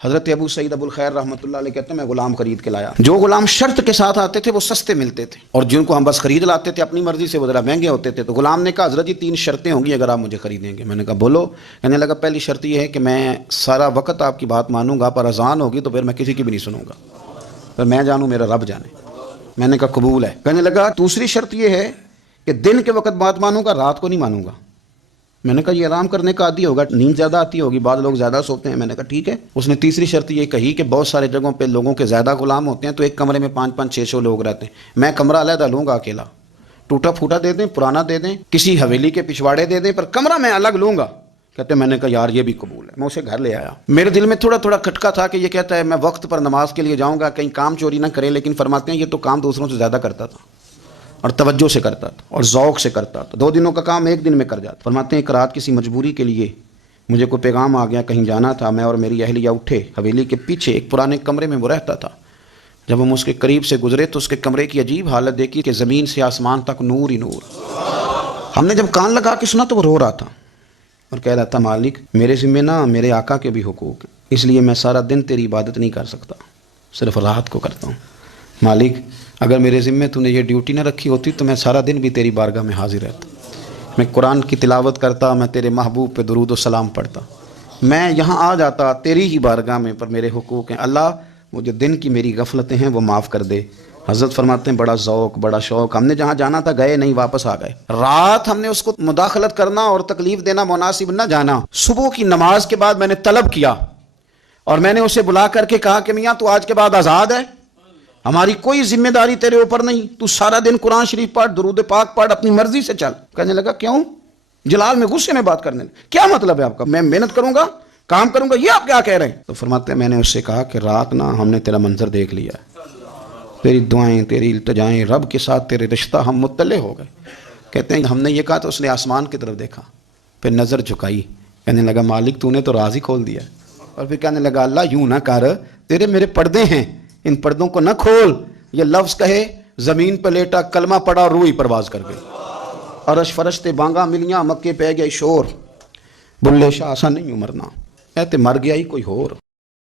حضرت ابو سعید ابو الخیر رحمۃ اللہ علیہ کہتے ہیں میں غلام خرید کے لایا. جو غلام شرط کے ساتھ آتے تھے وہ سستے ملتے تھے، اور جن کو ہم بس خرید لاتے تھے اپنی مرضی سے وہ ذرا مہنگے ہوتے تھے. تو غلام نے کہا حضرت جی 3 شرطیں ہوں گی اگر آپ مجھے خریدیں گے. میں نے کہا بولو. کہنے لگا پہلی شرط یہ ہے کہ میں سارا وقت آپ کی بات مانوں گا، پر اذان ہوگی تو پھر میں کسی کی بھی نہیں سنوں گا، پھر میں جانوں میرا رب جانے. میں نے کہا قبول ہے. کہنے لگا دوسری شرط یہ ہے کہ دن کے وقت بات مانوں گا، رات کو نہیں مانوں گا. میں نے کہا یہ آرام کرنے کا عادی ہوگا، نیند زیادہ آتی ہوگی، بعض لوگ زیادہ سوتے ہیں. میں نے کہا ٹھیک ہے. اس نے تیسری شرط یہ کہی کہ بہت سارے جگہوں پہ لوگوں کے زیادہ غلام ہوتے ہیں تو ایک کمرے میں 5-5 600 لوگ رہتے ہیں. میں کمرہ علیحدہ لوں گا اکیلا، ٹوٹا پھوٹا دے دیں، پرانا دے دیں، کسی حویلی کے پچھواڑے دے دیں، پر کمرہ میں الگ لوں گا. کہتے ہیں میں نے کہا یار یہ بھی قبول ہے. میں اسے گھر لے آیا. میرے دل میں تھوڑا تھوڑا کھٹکا تھا کہ یہ کہتا ہے میں وقت پر نماز کے لیے جاؤں گا، کہیں کام چوری نہ کرے، لیکن فرماتے ہیں یہ تو کام دوسروں سے زیادہ کرتا تھا اور توجہ سے کرتا تھا اور ذوق سے کرتا تھا. 2 دنوں کا کام 1 دن میں کر جاتا. فرماتے ہیں ایک رات کسی مجبوری کے لیے مجھے کوئی پیغام آ گیا، کہیں جانا تھا. میں اور میری اہلیہ اٹھے، حویلی کے پیچھے ایک پرانے کمرے میں وہ رہتا تھا. جب ہم اس کے قریب سے گزرے تو اس کے کمرے کی عجیب حالت دیکھی کہ زمین سے آسمان تک نور ہی نور. ہم نے جب کان لگا کے سنا تو وہ رو رہا تھا اور کہہ رہا تھا مالک میرے ذمہ نہ میرے آقا کے بھی حقوق ہیں، اس لیے میں سارا دن تیری عبادت نہیں کر سکتا، صرف رات کو کرتا ہوں. مالک اگر میرے ذمے تو نے یہ ڈیوٹی نہ رکھی ہوتی تو میں سارا دن بھی تیری بارگاہ میں حاضر رہتا، میں قرآن کی تلاوت کرتا، میں تیرے محبوب پہ درود و سلام پڑھتا، میں یہاں آ جاتا تیری ہی بارگاہ میں، پر میرے حقوق ہیں. اللہ وہ جو دن کی میری غفلتیں ہیں وہ معاف کر دے. حضرت فرماتے ہیں بڑا ذوق بڑا شوق، ہم نے جہاں جانا تھا گئے نہیں، واپس آ گئے. رات ہم نے اس کو مداخلت کرنا اور تکلیف دینا مناسب نہ جانا. صبح کی نماز کے بعد میں نے طلب کیا اور میں نے اسے بلا کر کے کہا کہ میاں تو آج کے بعد آزاد ہے، ہماری کوئی ذمہ داری تیرے اوپر نہیں، تو سارا دن قرآن شریف پڑھ، درود پاک پڑھ، اپنی مرضی سے چل. کہنے لگا کیوں؟ جلال میں غصے میں بات کرنے لگا. کیا مطلب ہے آپ کا؟ میں محنت کروں گا، کام کروں گا، یہ آپ کیا کہہ رہے ہیں؟ تو فرماتے ہیں میں نے اس سے کہا کہ رات نہ ہم نے تیرا منظر دیکھ لیا، تیری دعائیں تیری التجائیں، رب کے ساتھ تیرے رشتہ ہم مطلع ہو گئے. کہتے ہیں ہم نے یہ کہا تو اس نے آسمان کی طرف دیکھا، پھر نظر جھکائی، کہنے لگا مالک تو نے تو راز ہی کھول دیا. اور پھر کہنے لگا اللہ یوں نہ کر، تیرے میرے پردے ہیں، ان پردوں کو نہ کھول. یہ لفظ کہے زمین پہ لیٹا، کلمہ پڑا، روح پرواز کر گئی. عرش فرشتے بانگا ملیاں، مکے پہ گئے شور. بلے شاہ ایسا نہیں مرنا، کہتے مر گیا ہی کوئی اور.